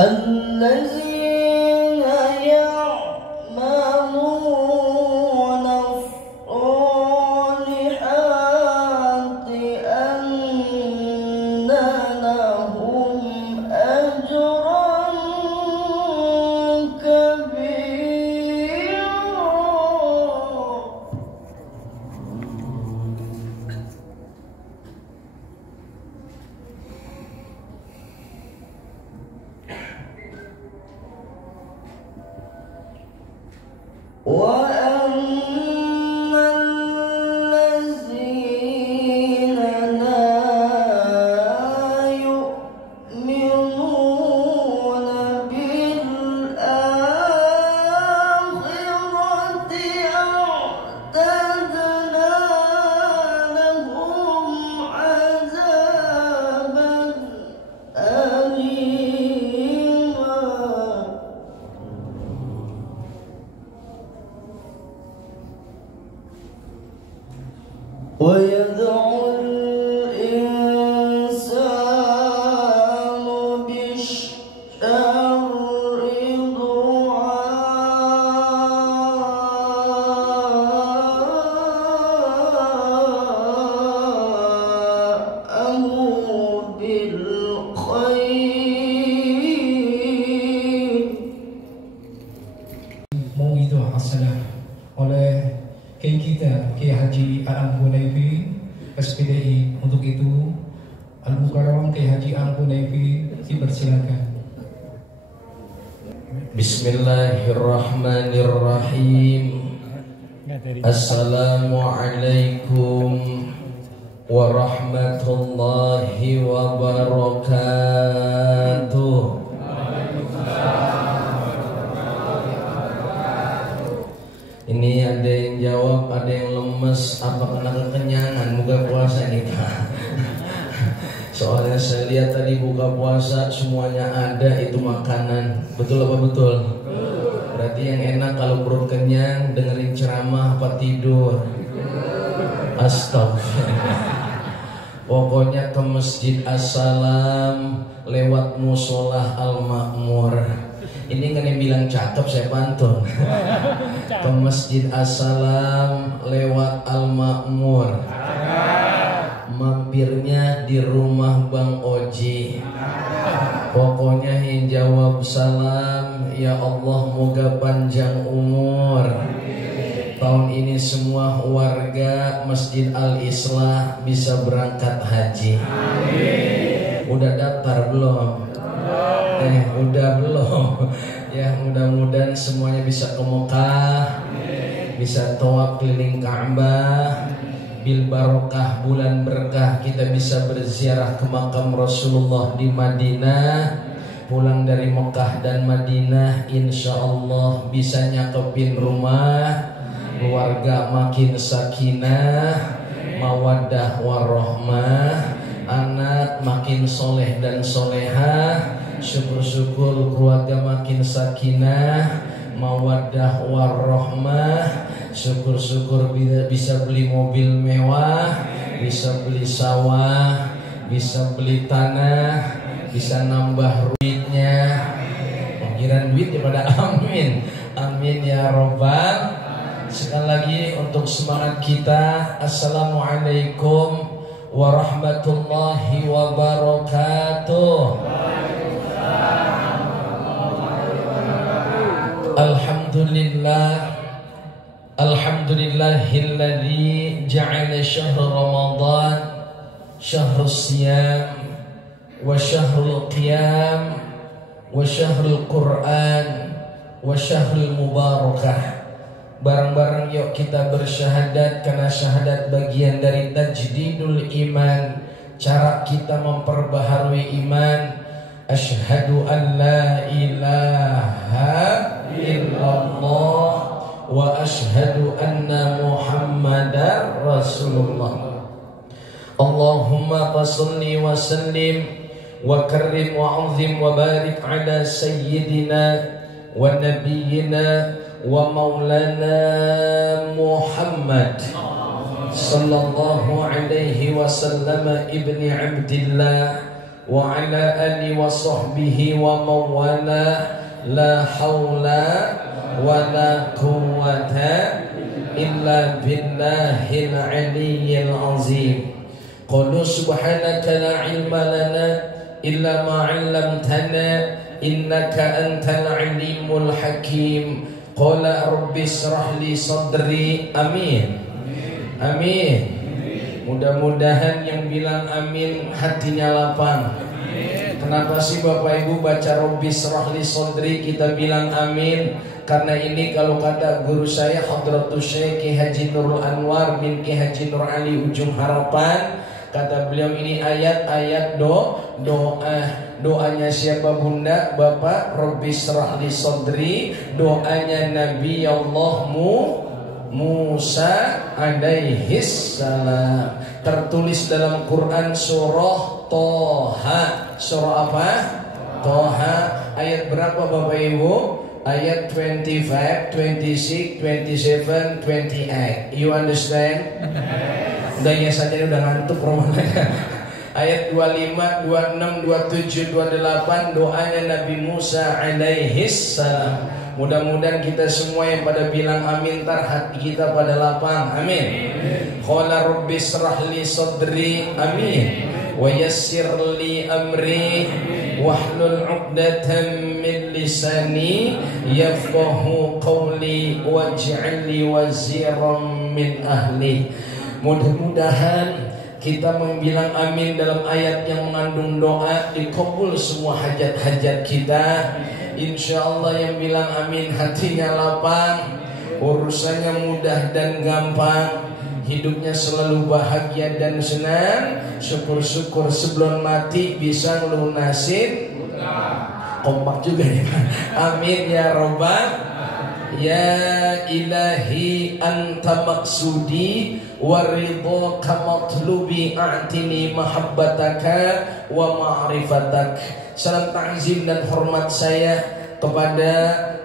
الذين يعملون الصالحات أن لهم أجرا كبيرا. وأن الذين لا يؤمنون بالآخرة أعتدنا لهم عذابا أليما. ويدعو الإنسان بالشر دعاءه بالخير. Mauidhah as-salah oleh Kiai kita, Kiai Haji Aang Hunaifi SPDI. Untuk itu Al-Mukarram Kiai Haji Aang Hunaifi dipersilakan. Bismillahirrahmanirrahim. Assalamualaikum warahmatullahi wabarakatuh. Ini ada yang jawab, ada yang lemes, apa kena kekenyangan buka puasa kita. Soalnya saya lihat tadi buka puasa semuanya ada itu makanan. Betul apa betul? Berarti yang enak kalau perut kenyang dengerin ceramah apa tidur? Astagfirullah. Pokoknya ke Masjid As-Salam lewat Musolah Al-Makmur. Ini kan yang bilang cakep saya pantun. Ke Masjid As-Salam lewat Al-Makmur. Mampirnya di rumah Bang Oji. Pokoknya yang jawab salam, ya Allah moga panjang umur. Tahun ini semua warga Masjid Al-Islah bisa berangkat haji. Udah daftar belum? Udah belum? Ya mudah-mudahan semuanya bisa ke Mekah, bisa tawaf keliling Ka'bah. Bil barokah bulan berkah kita bisa berziarah ke makam Rasulullah di Madinah. Pulang dari Mekah dan Madinah insya Allah bisa nyakepin rumah, keluarga makin sakinah, mawaddah warahmah, anak makin soleh dan solehah. Syukur-syukur keluarga makin sakinah, mawaddah warahmah. Syukur-syukur bisa beli mobil mewah, bisa beli sawah, bisa beli tanah, bisa nambah duitnya. Pengkiran duit daripada amin. Amin ya robbal. Sekali lagi untuk semangat kita, assalamualaikum warahmatullahi wabarakatuh. Alhamdulillah, alhamdulillahilladzi ja'ala syahr Ramadan syahrus siyam wa syahrul qiyam wa syahrul Qur'an wa syahrul mubarakah. Bareng-bareng yuk kita bersyahadat, karena syahadat bagian dari tajdidul iman, cara kita memperbaharui iman. Asyhadu an la ilaha illallah wa asyhadu anna Muhammadar Rasulullah. Allahumma fasalli wa sallim wa karrim wa azim wa barik ala sayyidina wa nabiyyina wa maulana Muhammad sallallahu alaihi wasallam ibni Abdillah wa ala ali wa sahbihi wa mawala la hawla wa la quwwata illa billahil aliyyil azim. Qulu subhanaka la ilma lana illa ma 'allamtana innaka antal alimul hakim. Qala rabbi israh li sadri. Amin. Amin. Mudah-mudahan yang bilang amin hatinya lapang. Kenapa sih Bapak Ibu baca Rabbi israh li sadri kita bilang amin? Karena ini kalau kata guru saya Hadratus Syekh Ki Haji Nurul Anwar bin Ki Haji Nur Ali Ujung Harapan, kata beliau ini ayat-ayat doanya siapa Bunda? Bapak Rabbi israh li sadri, doanya Nabi Allah Musa alaihis salam, tertulis dalam Quran surah Toha. Surah apa? Toha. Ayat berapa Bapak Ibu? Ayat 25, 26, 27, 28. You understand? Udah ya saja udah ngantuk romananya. Ayat 25, 26, 27, 28 doanya Nabi Musa alaihis salam. Mudah-mudahan kita semua yang pada bilang amin, tar hati kita pada lapang. Amin. Qala rabbi israh li sadri. Amin. Wa yassir li amri wahlul 'uqdatam min lisani yafqahu qawli waj'al li waziran min ahli. Mudah-mudahan kita membilang amin dalam ayat yang mengandung doa, dikabul semua hajat-hajat kita. Insya Allah yang bilang amin hatinya lapang, urusannya mudah dan gampang, hidupnya selalu bahagia dan senang. Syukur-syukur sebelum mati bisa ngelunasin. Kompak juga ya Pak. Amin ya Rabbal. Ya ilahi anta maksudi waridhaka matlubi a'tini mahabbataka wa ma'rifatak. Salam ta'zim dan hormat saya kepada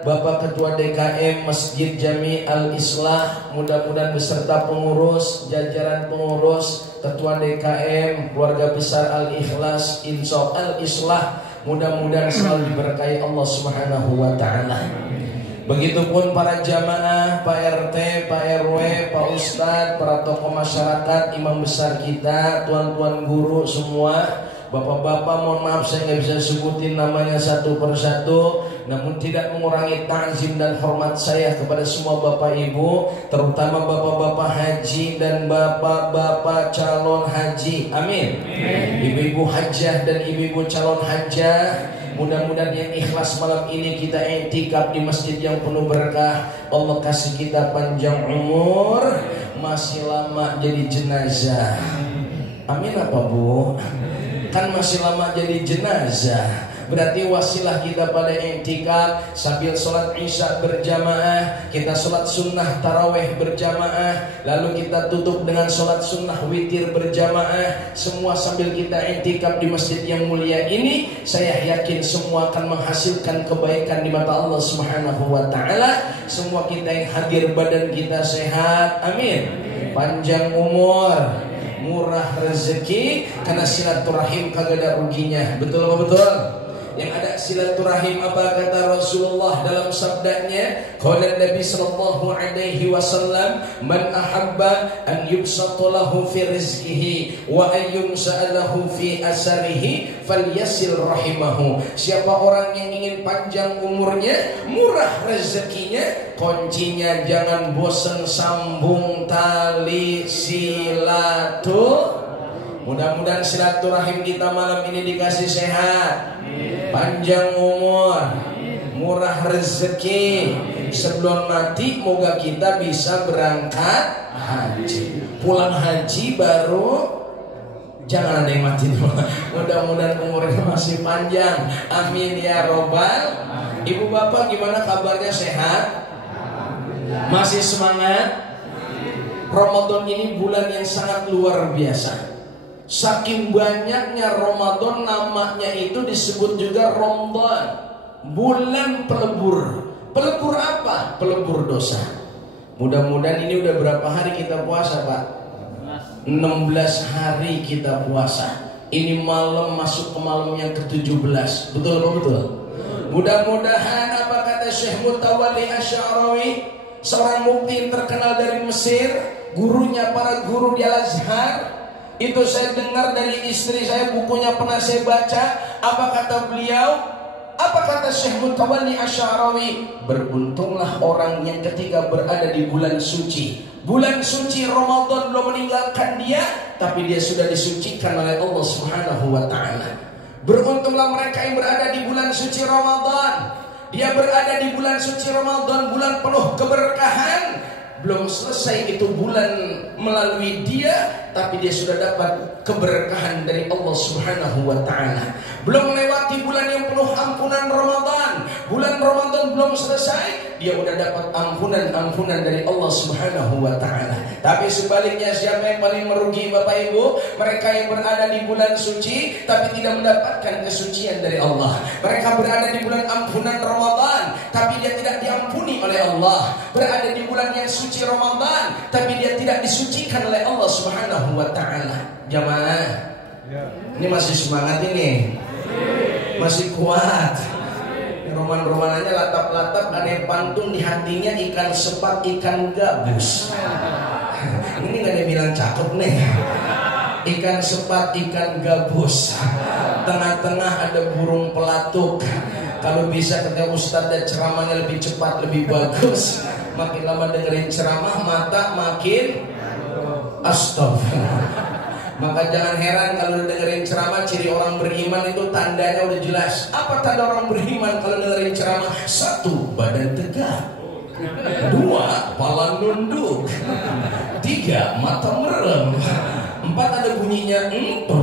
Bapak Ketua DKM Masjid Jami Al-Islah, mudah-mudahan beserta pengurus, jajaran pengurus, Ketua DKM, keluarga besar Al-Ikhlas, Insya Al-Islah, mudah-mudahan selalu diberkahi Allah Subhanahu wa Ta'ala. Begitupun para jamaah, Pak RT, Pak RW, Pak Ustadz, para tokoh masyarakat, imam besar kita, tuan-tuan guru semua, bapak-bapak, mohon maaf saya nggak bisa sebutin namanya satu persatu, namun tidak mengurangi ta'zim dan hormat saya kepada semua bapak ibu, terutama bapak-bapak haji dan bapak-bapak calon haji. Amin. Ibu-ibu hajjah dan ibu-ibu calon hajjah, mudah-mudahan yang ikhlas malam ini kita i'tikaf di masjid yang penuh berkah. Allah kasih kita panjang umur, masih lama jadi jenazah. Amin apa Bu? Kan masih lama jadi jenazah. Berarti wasilah kita pada i'tikaf sambil sholat isya berjamaah, kita sholat sunnah taraweh berjamaah, lalu kita tutup dengan sholat sunnah witir berjamaah, semua sambil kita i'tikaf di masjid yang mulia ini. Saya yakin semua akan menghasilkan kebaikan di mata Allah Subhanahu wa Ta'ala. Semua kita yang hadir badan kita sehat, amin, panjang umur, murah rezeki, karena silaturahim kagak ada ruginya. Betul apa betul? Yang ada silaturahim, apa kata Rasulullah dalam sabdanya? Qala Nabi sallallahu alaihi wasallam, man ahabba an yubsata lahu fi rizqihi wa an yumsa'a lahu fi asarihi falyasil rahimahu. Siapa orang yang ingin panjang umurnya, murah rezekinya, kuncinya jangan bosan sambung tali silaturahim. Mudah-mudahan silaturahim kita malam ini dikasih sehat, panjang umur, murah rezeki. Sebelum mati moga kita bisa berangkat haji. Pulang haji baru, jangan ada yang mati. Mudah-mudahan umurnya masih panjang. Amin ya Robbal. Ibu bapak gimana kabarnya, sehat? Masih semangat? Ramadan ini bulan yang sangat luar biasa. Saking banyaknya Ramadan, namanya itu disebut juga Ramadan, bulan pelebur. Pelebur apa? Pelebur dosa. Mudah-mudahan ini udah berapa hari kita puasa Pak? 16 hari kita puasa. Ini malam masuk ke malam yang ke-17. Betul apa betul? Mudah-mudahan apa kata Syekh Mutawalli Asy'arawi, seorang mufti terkenal dari Mesir, gurunya para guru di Al-Azhar. Itu saya dengar dari istri saya, bukunya pernah saya baca. Apa kata beliau? Apa kata Syekh Mutawalli Asy'arawi? Beruntunglah orang yang ketika berada di bulan suci, bulan suci Ramadan belum meninggalkan dia, tapi dia sudah disucikan oleh Allah Subhanahu wa ta'ala. Beruntunglah mereka yang berada di bulan suci Ramadan. Dia berada di bulan suci Ramadan, bulan penuh keberkahan. Belum selesai itu bulan melalui dia, tapi dia sudah dapat keberkahan dari Allah Subhanahu wa ta'ala. Belum melewati bulan yang penuh ampunan Ramadan, bulan Ramadan belum selesai, dia udah dapat ampunan dari Allah Subhanahu wa ta'ala. Tapi sebaliknya, siapa yang paling merugi Bapak Ibu? Mereka yang berada di bulan suci tapi tidak mendapatkan kesucian dari Allah. Mereka berada di bulan ampunan Ramadan tapi dia tidak diampuni oleh Allah. Berada di bulan yang suci Ramadan tapi dia tidak disucikan oleh Allah Subhanahu wa ta'ala. Jamaah, ini masih semangat ini, masih kuat. Roman-romanannya latap-latap, ada yang pantun di hatinya, ikan sepat, ikan gabus. Ini gak ada yang bilang cakep nih. Ikan sepat, ikan gabus. Tengah-tengah ada burung pelatuk. Kalau bisa kata Ustadz dan ceramahnya lebih cepat, lebih bagus. Makin lama dengerin ceramah, mata makin astagfirullah. Maka jangan heran kalau dengerin ceramah, ciri orang beriman itu tandanya udah jelas. Apa tanda orang beriman kalau dengerin ceramah? 1, badan tegak. 2, kepala nunduk. 3, mata merem. 4, ada bunyinya gitu.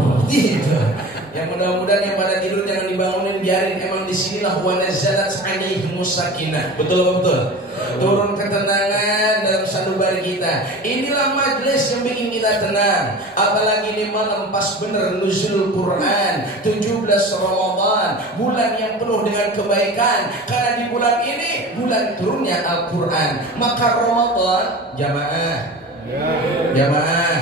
Yang mudah-mudahan yang pada tidur jangan dibangunin, biarin. Emang disinilah wa nazalat alaihimus sakinah. Betul apa betul? Turun ketenangan dalam sanubari kita. Inilah majelis yang bikin kita tenang. Apalagi di malam pas bener nuzul Quran 17 Ramadan, bulan yang penuh dengan kebaikan. Karena di bulan ini bulan turunnya Al-Quran. Maka Ramadan, jamaah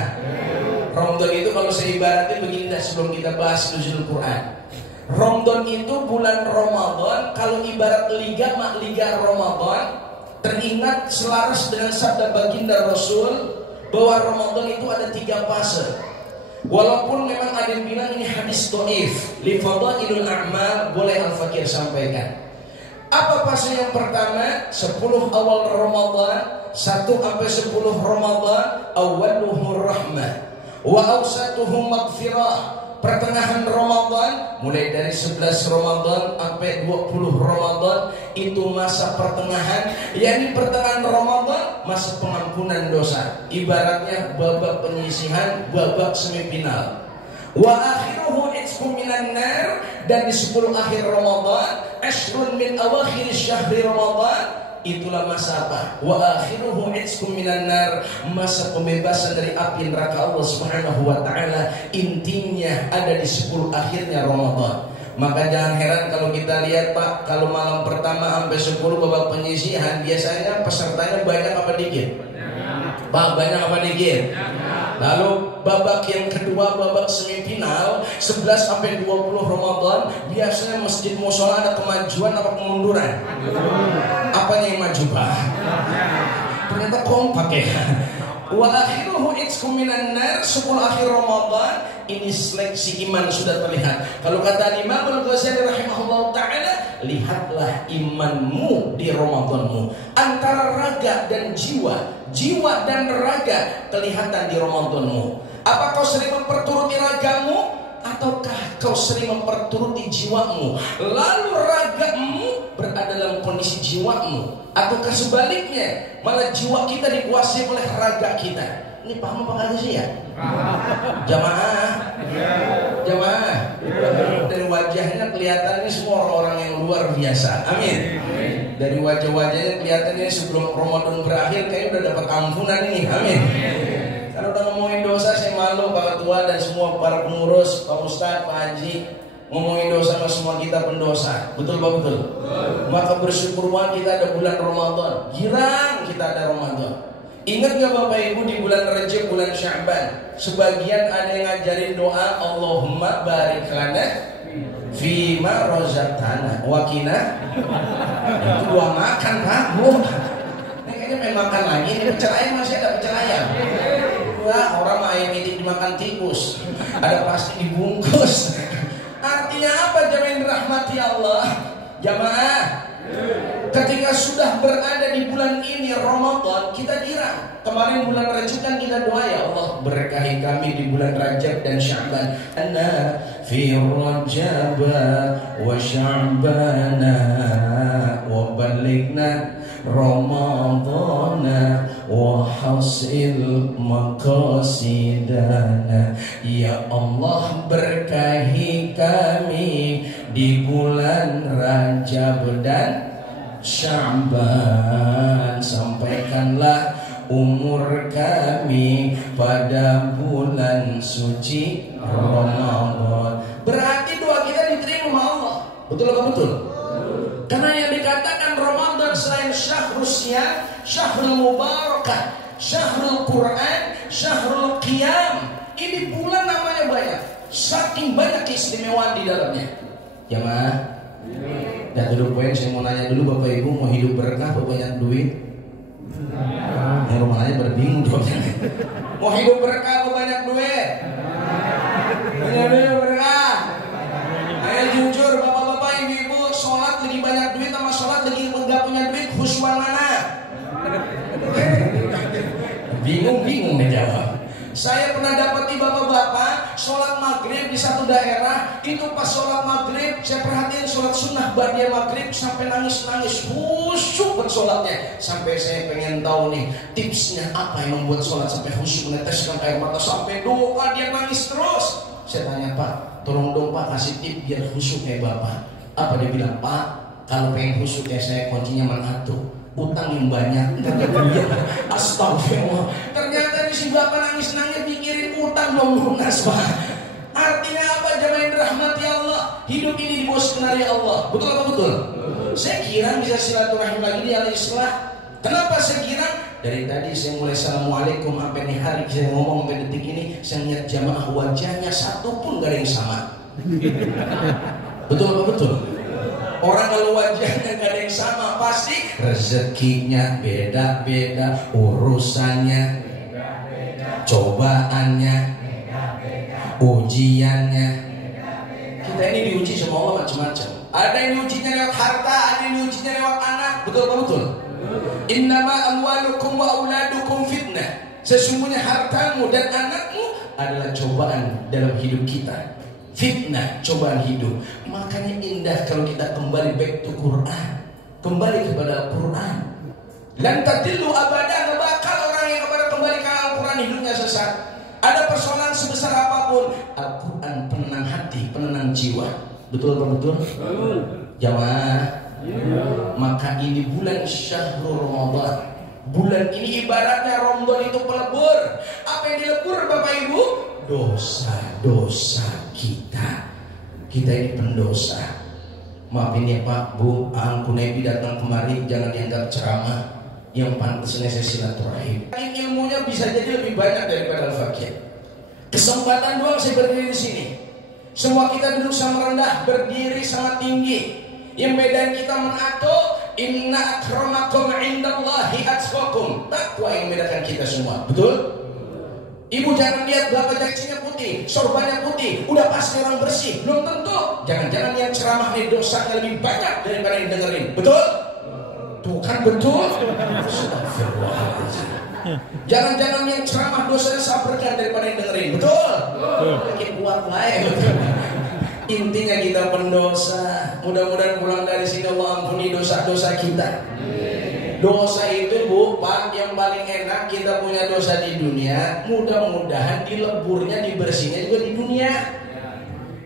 Ramadan itu kalau saya ibaratin begini dah, sebelum kita bahas nuzul Quran. Ramadan itu bulan Ramadan, kalau ibarat liga Ramadan, teringat selaras dengan sabda baginda Rasul bahwa Ramadan itu ada 3 fase. Walaupun memang ada yang bilang ini hadis dhaif, li fadailul a'mal, boleh Al-Fakir sampaikan. Apa fase yang pertama? 10 awal Ramadan, 1 sampai 10 Ramadan, awaluhu rahmah wa awsatuhu maghfirah. Pertengahan Ramadan, mulai dari 11 Ramadan sampai 20 Ramadan, itu masa pertengahan. Yakni pertengahan Ramadan, masa pengampunan dosa. Ibaratnya babak penyisihan, babak semifinal. Wa akhiruhu itqum minan nar. Dan di 10 akhir Ramadan, ashrun min awakhir syahri Ramadan, itulah masa apa? Wa akhiruhu itqum minan nar, masa pembebasan dari api neraka Allah Subhanahu wa ta'ala. Intinya ada di 10 akhirnya Ramadan. Maka jangan heran kalau kita lihat Pak, kalau malam pertama sampai 10 babak penyisihan, biasanya pesertanya banyak apa dikit? Pak, banyak apa dikit? Lalu babak yang kedua, babak semifinal 11 sampai 20 Ramadan, biasanya masjid mushola ada kemajuan apa kemunduran? Apanya yang maju Pak? Ternyata kompak ya. Wa akhiruhu itqum minan nar, 10 akhir Ramadan, ini seleksi iman sudah terlihat. Kalau kata Imam Al-Ghazali rahimahullah ta'ala, lihatlah imanmu di Ramadanmu. Antara raga dan jiwa, jiwa dan raga kelihatan di Ramadanmu. Apa kau sering memperturuti ragamu, ataukah kau sering memperturuti jiwamu? Lalu ragamu berada dalam kondisi jiwamu, ataukah sebaliknya malah jiwa kita dikuasai oleh raga kita? Ini paham apa kagak sih ya? Jamaah, dari wajahnya kelihatan ini semua orang-orang yang luar biasa. Amin. Dari wajah-wajahnya kelihatan ini sebelum Ramadan berakhir kayaknya udah dapat ampunan ini. Amin. Kalau udah ngomongin dosa, saya malu Pak Ketua dan semua para pengurus, Pak Ustadz, Pak Haji, ngomongin dosa sama semua kita pendosa. Betul Pak? Betul. Maka bersyukurlah kita ada bulan Ramadan, girang kita ada Ramadan. Ingat gak Bapak Ibu di bulan Rajab, bulan Sya'ban, sebagian ada yang ngajarin doa Allahumma barik lana fima rozaqtana wakina. Itu doa makan Pak, Bu. Ini kayaknya main makan lagi. Ini pecel ayam masih ada pecel ayam. Wah, orang ayam itu dimakan tikus. Ada plastik dibungkus. Artinya apa jamaah dirahmati Allah? Jamaah, ketika sudah berada di bulan ini Ramadan, kita kira kemarin bulan Rajab kan kita doa, ya Allah berkahi kami di bulan Rajab dan Sya'ban. Anna fi Rajab wa Sya'bana wa balighna Ramadana wa hasil maqasidana. Ya Allah berkahi kami di bulan Rajab dan Sya'ban, sampaikanlah umur kami pada bulan suci Ramadan. Berarti doa kita diterima Allah. Betul apa betul? Karena yang dikatakan Ramadan selain syahrul siyam, syahrul mubarakah, syahrul Quran, syahrul qiyam. Ini bulan namanya banyak. Saking banyak keistimewaan di dalamnya. Jamaah, dan dulu poin saya mau nanya dulu, Bapak Ibu mau hidup berkah atau banyak duit? Yang rumahnya berbingung jawabnya. Mau hidup berkah atau banyak duit? Banyak duit berkah. Ayo jujur bapak-bapak, ibu-ibu, sholat lagi banyak duit sama sholat lagi nggak punya duit, khusyuan mana? Bingung nih jawab. Saya pernah dapati bapak-bapak sholat maghrib di satu daerah. Itu pas sholat maghrib, saya perhatiin sholat sunnah ba'da maghrib sampai nangis-nangis, khusyuk bersolatnya. Sampai saya pengen tahu nih tipsnya apa yang membuat sholat sampai khusyuk, meneteskan air mata sampai doa dia nangis terus. Saya tanya, Pak, tolong dong Pak kasih tip biar khusyuk kayak Bapak. Apa dia bilang? Pak, kalau pengen khusyuk kayak saya kuncinya mengatur, utang yang banyak. Astagfirullah. Ternyata di si Bapak nangis-nangis mikirin utang belum lunas Pak. Artinya apa jamaah yang dirahmati Allah? Hidup ini dibawa skenario Allah. Betul apa betul? Saya kira bisa silaturahim lagi di al-islah. Kenapa saya kira? Dari tadi saya mulai assalamualaikum sampai nih hari saya ngomong sampai detik ini, saya lihat jamaah wajahnya satu pun gak ada yang sama. Betul apa betul? Orang kalau wajahnya gak ada yang sama, pasti rezekinya beda-beda, urusannya beda-beda, cobaannya beda-beda, ujiannya beda-beda. Kita ini diuji sama Allah macam-macam. Ada yang diujinya lewat harta, ada yang diujinya lewat anak. Betul apa betul? Innama amwalukum wa auladukum fitnah. Sesungguhnya hartamu dan anakmu adalah cobaan dalam hidup kita. Fitnah, cobaan hidup. Makanya indah kalau kita kembali back to Quran, kembali kepada Al-Quran. Lan tadillu abadan, bakal orang yang kepada kembali ke Al-Quran hidupnya sesat. Ada persoalan sebesar apapun, Al-Quran penenang hati, penenang jiwa. Betul apa betul? Jamaah. Maka ini bulan syahrul Ramadan. Bulan ini ibaratnya Ramadan itu pelebur. Apa yang dilebur Bapak Ibu? Dosa-dosa kita. Kita ini pendosa. Maafin ya Pak, Bu, Angku Nebi datang kemari jangan dianggap ceramah. Yang pantasnya saya silaturahim. Ilmunya bisa jadi lebih banyak daripada Al-Fakir. Kesempatan doang saya berdiri di sini. Semua kita duduk sama rendah, berdiri sangat tinggi. Yang bedain kita menato, inna akramakum indallahi atqakum. Takwa yang membedakan kita semua. Betul? Ibu jangan lihat bapak jaksinya putih, sorbannya putih, udah pasti orang bersih. Belum tentu. Jangan-jangan yang ceramah ini dosanya lebih banyak daripada yang dengerin. Betul? Tuh kan betul? Astagfirullahaladzim. Jangan-jangan yang ceramah dosanya sabarkan daripada yang dengerin. Betul? Makin kuat lah. Intinya kita pendosa. Mudah-mudahan pulang dari sini Allah ampuni dosa-dosa kita. Dosa itu Bu, Pak, yang paling enak kita punya dosa di dunia. Mudah-mudahan dileburnya, dibersihnya juga di dunia.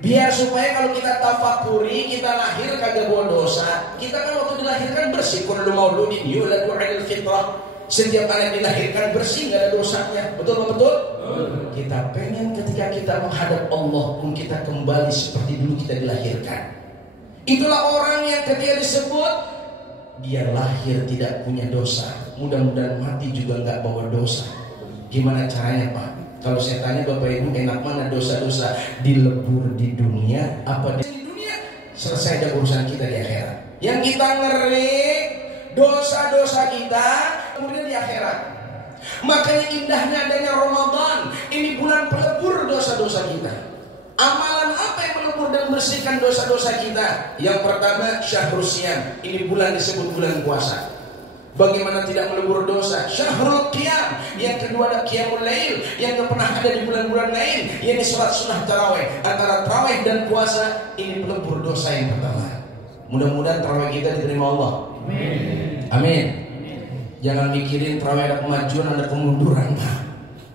Biar supaya kalau kita tafakuri, kita lahir kagak bawa dosa. Kita kan waktu dilahirkan bersih. Kullu mauludin yuladu 'alal fitrah. Setiap anak dilahirkan bersih, gak ada dosanya. Betul apa betul? Kita pengen ketika kita menghadap Allah pun kita kembali seperti dulu kita dilahirkan. Itulah orang yang ketika disebut dia lahir tidak punya dosa. mudah-mudahan mati juga nggak bawa dosa. Gimana caranya Pak? Kalau saya tanya Bapak Ibu, enak mana dosa-dosa dilebur di dunia apa di dunia? Selesai ada urusan kita di akhirat. Yang kita ngeri dosa-dosa kita kemudian di akhirat. Makanya indahnya adanya Ramadan. Ini bulan pelebur dosa-dosa kita. Amalan apa yang melebur dan bersihkan dosa-dosa kita? Yang pertama Syahrul Siyam. Ini bulan disebut bulan puasa. Bagaimana tidak melebur dosa? Syahrul Qiyam. Yang kedua ada Qiyamul Lail, yang tidak pernah ada di bulan-bulan lain. Ini sholat sunnah tarawih. Antara tarawih dan puasa, ini pelebur dosa yang pertama. Mudah-mudahan tarawih kita diterima Allah. Amin. Amin. Jangan mikirin tarawih ada kemajuan, ada kemunduran.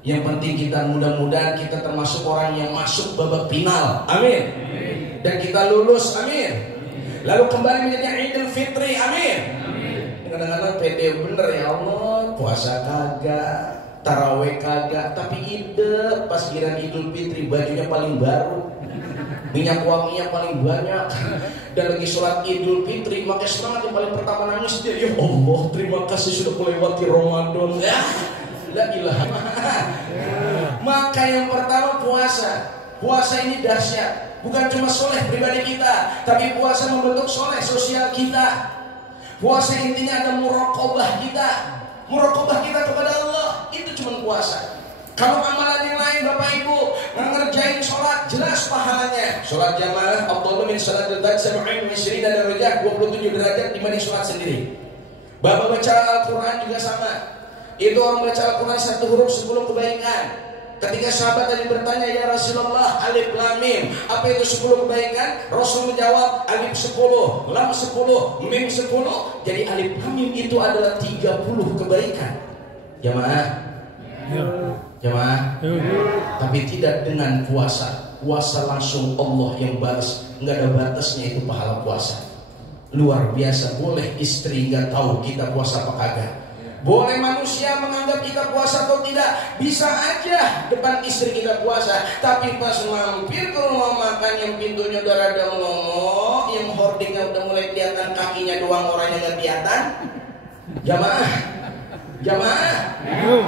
Yang penting kita mudah-mudahan kita termasuk orang yang masuk babak final. Amin. Dan kita lulus. Amin. Lalu kembali menjadi Idul Fitri. Amin. Kadang-kadang pede bener ya Allah, puasa kagak, taraweh kagak, tapi ide pas giliran Idul Fitri bajunya paling baru, minyak wanginya paling banyak, dan lagi sholat Idul Fitri makai semangat yang paling pertama nangis dia, ya Allah terima kasih sudah melewati Ramadan. Ya, la ilaha. Maka yang pertama puasa. Puasa ini dahsyat, bukan cuma soleh pribadi kita, tapi puasa membentuk soleh sosial kita. Puasa intinya ada muraqabah kita. Muraqabah kita kepada Allah. Itu cuma puasa. Kalau amalan yang lain Bapak Ibu ngerjain sholat, jelas pahalanya. Sholat jamaah afdhalu min salatil fajr 27 derajat, 27 derajat dibanding sholat sendiri. Bapak baca Al-Quran juga sama. Itu orang baca Al-Quran satu huruf 10 kebaikan. Ketika sahabat tadi bertanya, ya Rasulullah, alif lam mim, apa itu 10 kebaikan? Rasul menjawab, alif 10, lam 10, mim 10. Jadi alif lam mim itu adalah 30 kebaikan. Jamaah? Jamaah? Tapi tidak dengan puasa. Puasa langsung Allah yang balas. Nggak ada batasnya itu pahala puasa. Luar biasa. Boleh istri nggak tahu kita puasa apa kagak. Boleh manusia menganggap kita puasa atau tidak. Bisa aja depan istri kita puasa, tapi pas mampir ke rumah makan yang pintunya udah rada melongo, yang hordingnya udah mulai kelihatan, kakinya doang, orangnya nggak kelihatan. Jamaah, jamaah,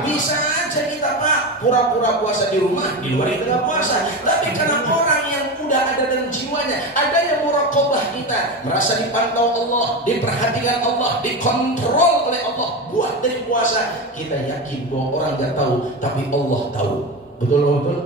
bisa aja kita Pak pura-pura puasa di rumah, di luar itu nggak puasa. Tapi karena orang yang udah ada dalam jiwanya, adanya muraqabah kita, merasa dipantau Allah, diperhatikan Allah, dikontrol oleh Allah, buat dari puasa, kita yakin bahwa orang nggak tahu, tapi Allah tahu. Betul betul.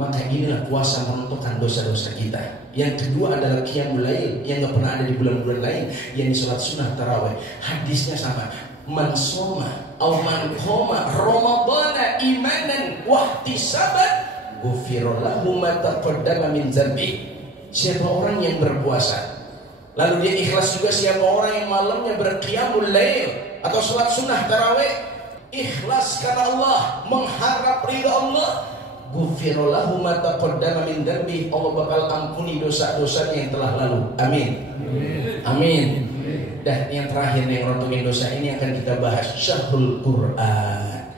Maka inilah puasa menentukan dosa-dosa kita. Yang kedua adalah Qiyamul Lail, yang nggak pernah ada di bulan-bulan lain, yang sholat sunnah tarawih. Hadisnya sama. Man shoma aw man qoma ramadhana imanan wa ihtisaban ghufira lahu ma taqaddama min dzambi. Siapa orang yang berpuasa lalu dia ikhlas juga, siapa orang yang malamnya berqiyamul lail atau sholat sunnah tarawih, ikhlas karena Allah, mengharap ridha Allah, ghufira lahu ma taqaddama min dzambi, Allah bakal ampuni dosa-dosanya yang telah lalu. Amin. Amin. Dan yang terakhir yang rontokin dosa ini akan kita bahas, Syahrul Quran.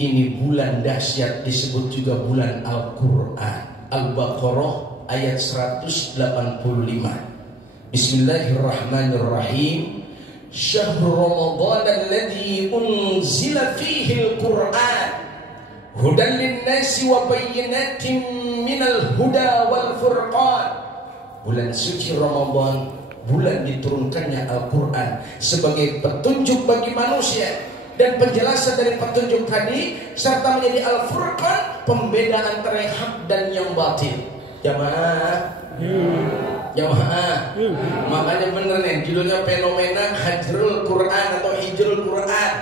Ini bulan dahsyat, disebut juga bulan Al-Quran. Al-Baqarah ayat 185. Bismillahirrahmanirrahim. Syahrul Ramadan alladzi unzila fihi al-Quran hudan lin-nasi wa bayyinatin minal huda wal furqan. Bulan suci Ramadan, bulan diturunkannya Al-Quran sebagai petunjuk bagi manusia dan penjelasan dari petunjuk tadi, serta menjadi Al-Furqan, pembeda antara yang hak dan yang batil. Jamaah, jamaah, makanya bener nih judulnya fenomena Hajrul Quran atau Hijrul Quran.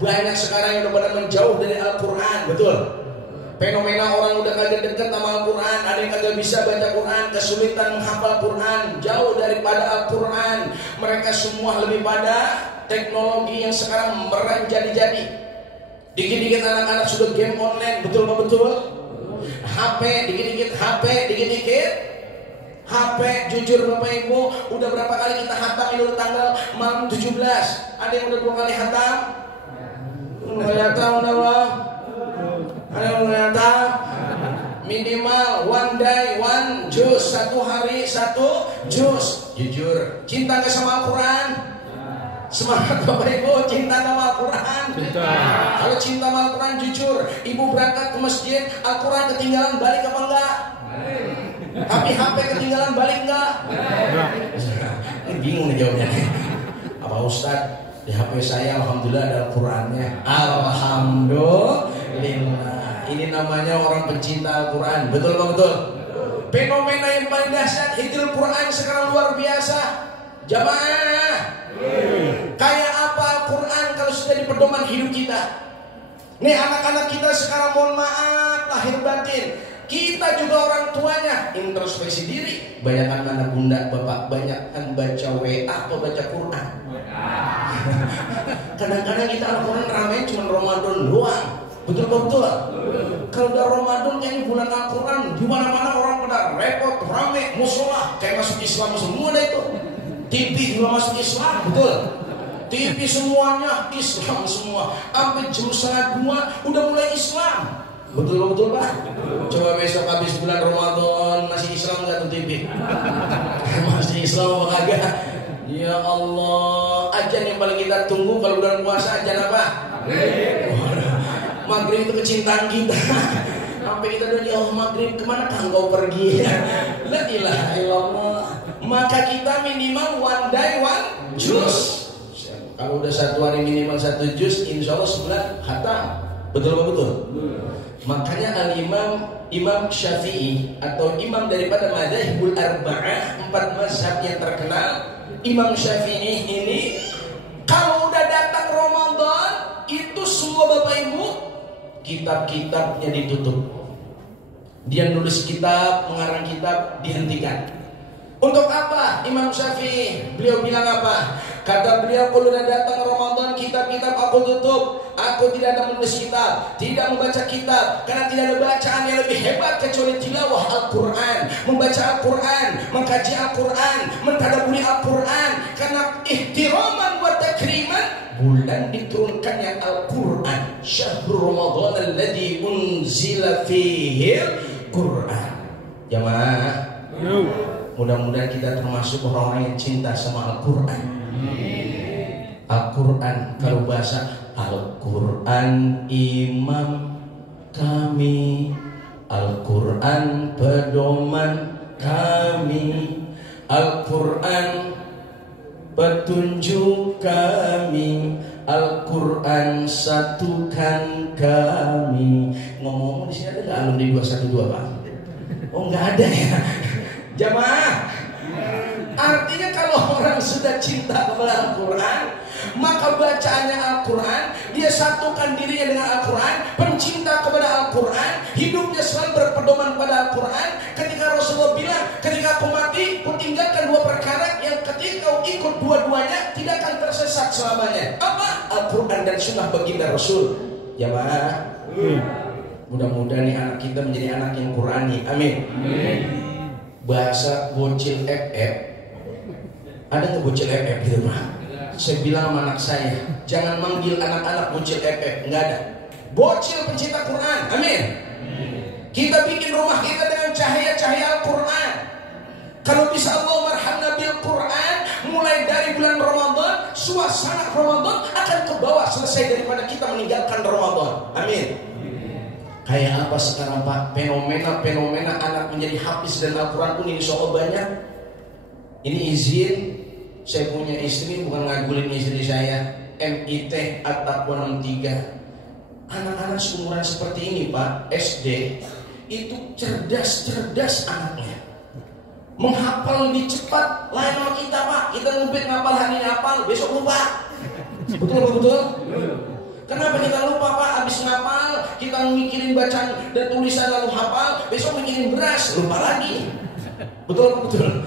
Banyak sekarang yang udah pada menjauh dari Al-Quran, betul. Fenomena orang udah kagak dekat sama Al-Quran, ada yang kagak bisa baca Quran, kesulitan menghafal Quran, jauh daripada Al-Quran. Mereka semua lebih pada teknologi yang sekarang meranjadi-jadi. Dikit-dikit anak-anak sudah game online, betul nggak betul? HP, dikit-dikit HP, dikit-dikit HP. Jujur Bapak Ibu, udah berapa kali kita hatam ini tanggal malam 17? Ada yang udah 2 kali hatam? Nggak tahu udah Bang. Ada yang ternyata minimal one day one juz, 1 hari 1 juz. Jujur, cinta gak sama Al-Quran? Semangat Bapak Ibu, cinta sama Al-Quran. Kalau cinta sama Al-Quran jujur, ibu berangkat ke masjid, Al-Quran ketinggalan balik apa enggak? Tapi HP ketinggalan balik enggak? Ini bingung nih jawabnya. Apa Ustaz? Di HP saya alhamdulillah ada Al-Qurannya. Alhamdulillah. Ini namanya orang pencinta Al-Quran. Betul Pak, betul? Fenomena yang paling dahsyat hijrul Quran sekarang luar biasa. Jamaah, kayak apa Al-Quran kalau sudah di pedoman hidup kita? Nih anak-anak kita sekarang mohon maaf lahir batin, kita juga orang tuanya introspeksi diri. Banyakan anak bunda bapak banyakan baca WA atau baca Quran. Kadang-kadang kita Al-Quran ramai cuma Ramadan doang. Betul betul. Kalau udah Ramadan kayaknya bulan Al-Quran di mana-mana orang pada repot ramai musola kayak masuk Islam semua dah itu. TV juga masuk Islam, betul. TV semuanya Islam semua. Sampai jam 1:30 udah mulai Islam. Betul betul Pak. Coba besok habis bulan Ramadan masih Islam nggak tuh TV? Masih Islam apa kagak? Ya Allah, ajan yang paling kita tunggu kalau bulan puasa ajan apa? Maghrib itu kecintaan kita. Sampai kita udah ya Allah maghrib kemana kau pergi? La ilaha illallah. Maka kita minimal one day one juz. Kalau udah satu hari minimal 1 juz, insya Allah sebulan khatam. Betul apa betul? Makanya Imam Syafi'i atau imam daripada madzhabul arba'ah, 4 mazhab yang terkenal, Imam Syafi'i ini kalau udah datang Ramadan itu semua Bapak Ibu kitab-kitabnya ditutup. Dia nulis kitab, mengarang kitab dihentikan. Untuk apa? Imam Syafi'i beliau bilang apa? Kata beliau kalau udah datang Ramadan kitab-kitab aku tutup. Aku tidak ada menulis kitab, tidak membaca kitab, karena tidak ada bacaan yang lebih hebat kecuali tilawah Al-Quran, membaca Al-Quran, mengkaji Al-Quran, mentadabburi Al-Quran. Karena ihtiraman wa takriman bulan diturunkannya Al-Quran. Syahrul Ramadan alladzi unzila fihi Al-Quran. Jamaah, mudah-mudahan kita termasuk orang-orang yang cinta sama Al-Quran. Al-Quran kalau bahasa Al-Quran imam kami, Al-Quran pedoman kami, Al-Quran petunjuk kami, Al-Quran satukan kami. Ngomong-ngomong di sini ada nggak alumni 212 Pak? Oh nggak ada ya. Jamaah, artinya kalau orang sudah cinta kepada Al-Quran, maka bacaannya Al-Quran, dia satukan dirinya dengan Al-Quran, pencinta kepada Al-Quran, hidupnya selalu berpedoman pada Al-Quran. Ketika Rasulullah bilang, ketika aku mati, ku tinggalkan 2 perkara yang ketika kau ikut dua-duanya tidak akan tersesat selamanya. Apa? Al-Quran dan sunnah baginda Rasul. Jamaah, mudah-mudahan nih anak kita menjadi anak yang Qurani. Amin. Bahasa bocil FF, ada nggak bocil FF gitu Pak? Saya bilang sama anak saya, jangan manggil anak-anak bocil FF, nggak ada. Bocil pencinta Quran, amin. Kita bikin rumah kita dengan cahaya-cahaya Al-Quran. Kalau bisa Allah marhamna bil Quran, mulai dari bulan Ramadan, suasana Ramadan akan ke bawah selesai daripada kita meninggalkan Ramadan, amin. Kayak apa sekarang Pak? Fenomena anak menjadi hafiz dan Al-Quran pun insya Allah banyak. Ini izin, saya punya istri, bukan ngagulin istri saya, MIT At-Taqwa 63. Anak-anak seumuran seperti ini Pak, SD, itu cerdas anaknya. Menghafal lebih cepat, lain sama kita Pak. Kita ngumpet ngapal hari ini hafal, besok lupa. Betul? Kenapa kita lupa Pak? Habis ngapal, kita mikirin bacaan dan tulisan lalu hafal, besok mikirin beras, lupa lagi. Betul.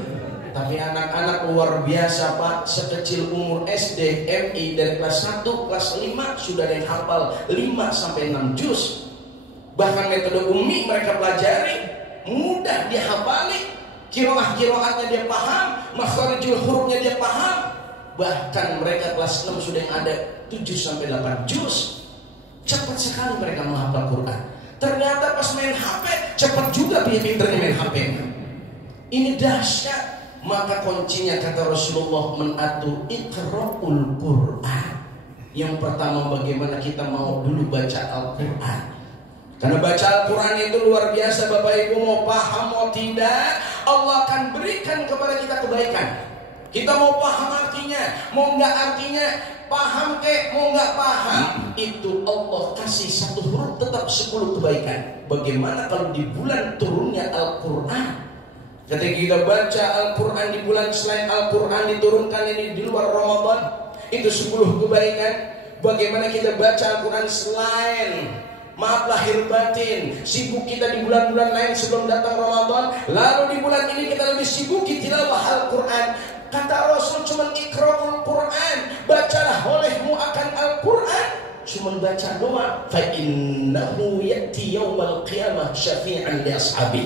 Tapi anak-anak luar biasa Pak, sekecil umur SD, MI dari kelas 1, kelas 5 sudah ada yang hafal 5-6 juz. Bahkan metode ummi mereka pelajari, mudah dia hafali, qiraah-qiraatnya dia paham, makharijul hurufnya dia paham. Bahkan mereka kelas 6 sudah yang ada 7-8 juz. Cepat sekali mereka menghafal Quran. Ternyata pas main HP cepat juga dia pinternya main HP. Ini dahsyat. Maka kuncinya kata Rasulullah menatur iqra'ul Qur'an. Yang pertama bagaimana kita mau dulu baca Al-Quran. Karena baca Al-Quran itu luar biasa Bapak Ibu, mau paham mau tidak, Allah akan berikan kepada kita kebaikan. Kita mau paham artinya, mau nggak artinya, paham mau nggak paham, itu Allah kasih satu huruf tetap 10 kebaikan. Bagaimana kalau di bulan turunnya Al-Quran? Ketika kita baca Al-Quran di bulan selain Al-Quran diturunkan ini di luar Ramadan, itu 10 kebaikan. Bagaimana kita baca Al-Quran selain maaf lahir batin, sibuk kita di bulan-bulan lain sebelum datang Ramadan, lalu di bulan ini kita lebih sibuk tilawah Al-Quran. Kata Rasul cuma iqra'ul Quran, bacalah olehmu akan Al-Quran. Cuma baca doa, fa innahu ya'ti yaumal qiyamah syafi'an li ashabi.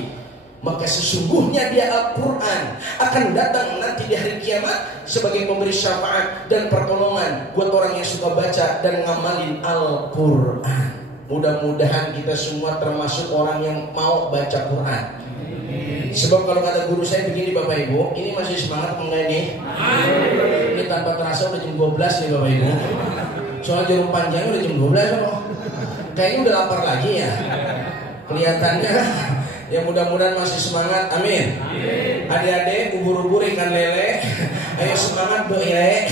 Maka sesungguhnya dia Al-Quran akan datang nanti di hari kiamat sebagai pemberi syafaat dan pertolongan buat orang yang suka baca dan ngamalin Al-Quran. Mudah-mudahan kita semua termasuk orang yang mau baca Quran. Sebab kalau kata guru saya begini Bapak Ibu, ini masih semangat enggak ini? Ini tanpa terasa udah jam 12 nih Bapak Ibu. Soal jarum panjang udah jam 12 loh. Kayaknya udah lapar lagi ya. Kelihatannya. Ya mudah-mudahan masih semangat, amin. Adik-adik, ubur-ubur ikan lele, ayo semangat dong ya.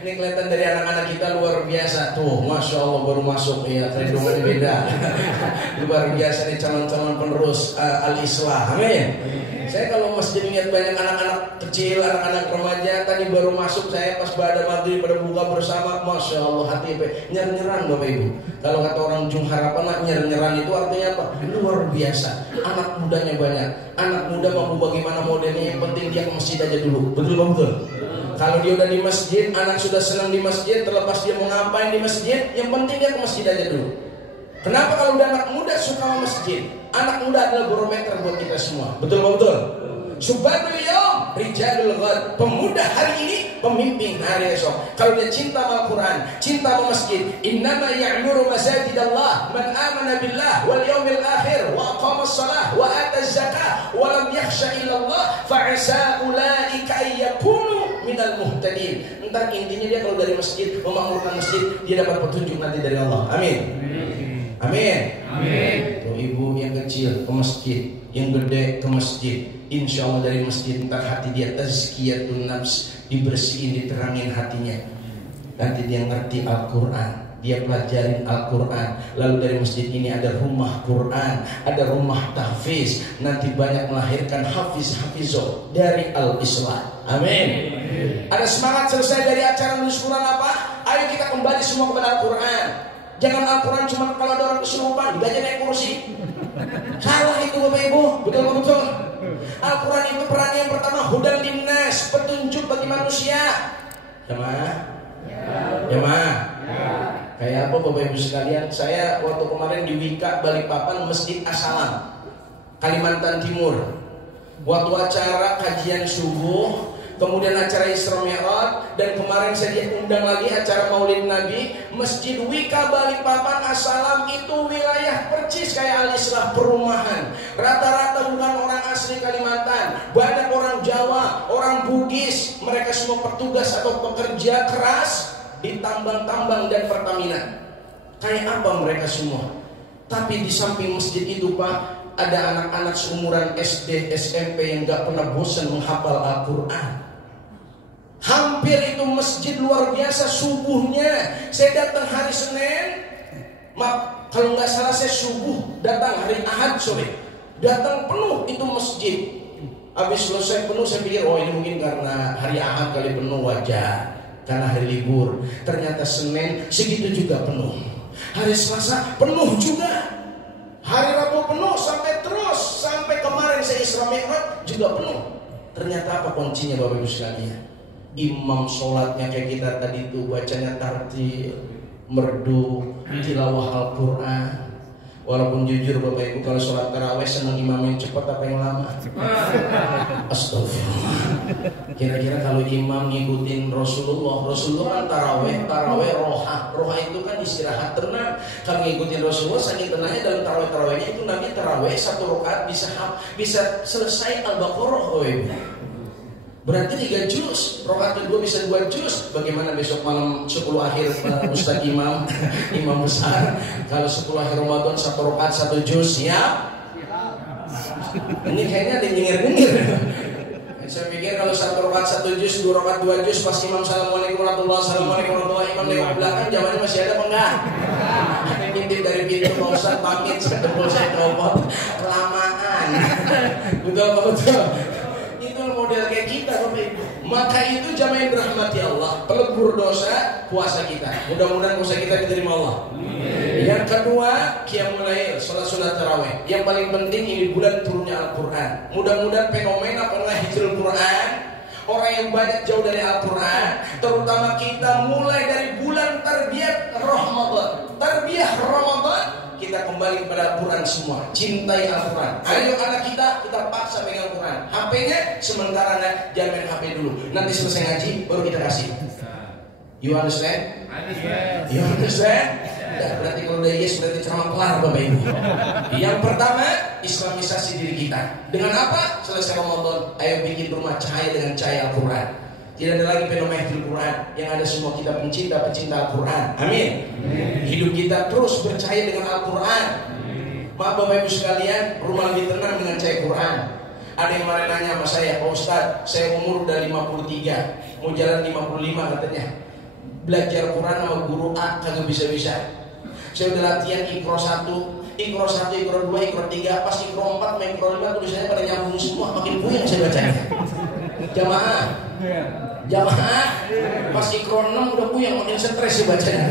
Ini kelihatan dari anak-anak kita luar biasa tuh, masya Allah baru masuk ya, kerudungannya beda. Luar biasa nih calon-calon penerus al-Islah, amin. Saya kalau masjid lihat banyak anak-anak kecil, anak-anak remaja, tadi baru masuk saya pas pada maghrib pada buka bersama, masya Allah hati nyer-nyeran Bapak Ibu. Kalau kata orang Jung Harapan, nyer-nyeran itu artinya apa? Luar biasa. Anak mudanya banyak. Anak muda mau bagaimana modelnya, yang penting dia ke masjid aja dulu. Betul betul. Kalau dia udah di masjid, anak sudah senang di masjid, terlepas dia mau ngapain di masjid, yang penting dia ke masjid aja dulu. Kenapa kalau udah anak muda suka sama masjid? Anak muda adalah barometer buat kita semua. Betul betul. Subhanul yaum rijalul ghad. Pemuda hari ini, pemimpin hari esok. Kalau dia cinta sama Al-Quran, cinta sama masjid, innama ya'muru masajidallah man amana billah wal yaumil akhir wa aqama as-salah wa ata az-zakah wa lam yakhsha illa Allah fa'asa ulaika ayyakunu minal muhtadin. Entar intinya dia kalau dari masjid, memakmurkan masjid, dia dapat petunjuk nanti dari Allah. Amin. Amin. Amin. Tuh ibu yang kecil ke masjid, yang gede ke masjid, insya Allah dari masjid ntar hati dia tazkiyatun nafs, dibersihin, diterangin hatinya. Nanti dia ngerti Al-Quran, dia pelajarin Al-Quran. Lalu dari masjid ini ada rumah Quran, ada rumah tahfiz. Nanti banyak melahirkan hafiz-hafizoh dari Al-Islam. Amin. Ada semangat selesai dari acara nulis Quran apa? Ayo kita kembali semua kepada Al-Quran. Jangan Al-Quran cuma kalau ada orang kesurupan dibaca naik kursi. Salah itu Bapak Ibu, betul-betul. Al-Quran itu peran yang pertama, hudan linnas, petunjuk bagi manusia. Jemaah? Jemaah? Kayak apa Bapak Ibu sekalian? Saya waktu kemarin di Wika Balikpapan, Masjid As-Salam, Kalimantan Timur. Waktu acara kajian subuh, kemudian acara Isra Mi'raj, dan kemarin saya diundang lagi acara Maulid Nabi. Masjid Wika Balikpapan As-Salam itu wilayah percis kayak Al-Islah, perumahan. Rata-rata bukan orang asli Kalimantan, banyak orang Jawa, orang Bugis. Mereka semua petugas atau pekerja keras di tambang-tambang dan Pertamina. Kayak apa mereka semua? Tapi di samping masjid itu Pak, ada anak-anak seumuran SD, SMP yang gak pernah bosan menghafal Al-Quran. Hampir itu masjid luar biasa. Subuhnya saya datang hari Senin, maaf kalau nggak salah saya subuh datang hari Ahad sore, datang penuh itu masjid. Habis selesai penuh saya pikir oh ini mungkin karena hari Ahad kali penuh, wajar karena hari libur. Ternyata Senin segitu juga penuh, hari Selasa penuh juga, hari Rabu penuh, sampai terus sampai kemarin saya Isra Mi'raj juga penuh. Ternyata apa kuncinya Bapak Ibu sekalian? Imam sholatnya kayak kita tadi tuh, bacanya tartil, merdu, tilawah Al-Quran. Walaupun jujur Bapak Ibu kalau sholat taraweh senang imam yang cepat apa yang lama? Astagfirullah. Kira-kira kalau imam ngikutin Rasulullah kan taraweh roha itu kan istirahat tenang. Kalau ngikutin Rasulullah saking tenangnya dalam taraweh-tarawehnya itu Nabi taraweh 1 rakaat bisa selesai Al-Baqarah. Berarti 3 juz. Rakaat kedua bisa 2 juz. Bagaimana besok malam 10 akhir Ustaz Imam Imam besar, kalau 10 akhir Ramadan 1 rakaat 1 juz, siap? Ini kayaknya ada nyengir-nyengir. Saya pikir kalau 1 rakaat 1 juz, 2 rakaat 2 juz, pas imam assalamualaikum warahmatullahi wabarakatuh, imam nengok belakang, jawabannya masih ada apa enggak? Ada ngintip dari pintu, Pak Ustaz pamit, sedepul saya copot, kelamaan. Betul apa betul? Itu model kayak kita, Bapak Ibu. Maka itu jamaah yang dirahmati Allah, pelebur dosa puasa kita. Mudah-mudahan puasa kita diterima Allah. Yang kedua, qiyamul lail, salat tarawih. Yang paling penting ini bulan turunnya Al-Qur'an. Mudah-mudahan fenomena penghijrul Quran, orang yang banyak jauh dari Al-Quran, terutama kita mulai dari bulan tarbiyah Ramadan. Tarbiyah Ramadan, kita kembali kepada Al-Quran semua. Cintai Al-Quran. Ayo anak kita paksa pegang Al-Quran. HP-nya sementara jangan main HP dulu. Nanti selesai ngaji baru kita kasih. You understand? You understand? Nah, berarti kalau udah yes berarti ceramah kelar Bapak Ibu. Yang pertama, islamisasi diri kita. Dengan apa? Selesai Ramadan, ayo bikin rumah cahaya dengan cahaya Al-Quran. Tidak ada lagi fenomena Al-Quran. Yang ada semua kita pencinta Al-Quran. Amin. Hidup kita terus bercahaya dengan Al-Quran. Maaf Bapak Ibu sekalian, rumah lebih tenang dengan cahaya Quran. Ada yang kemarin nanya sama saya, Pak Ustadz, saya umur udah 53, mau jalan 55 katanya. Belajar Quran sama guru A kagak bisa-bisa. Saya udah latihan Iqra 1, Iqra 2, Iqra 3, pas Iqra 4 sama Iqra 5 tulisannya pada nyambung semua, makin puyeng saya bacanya. Jamaah, pas Iqra 6 udah puyeng, makin stres saya bacanya.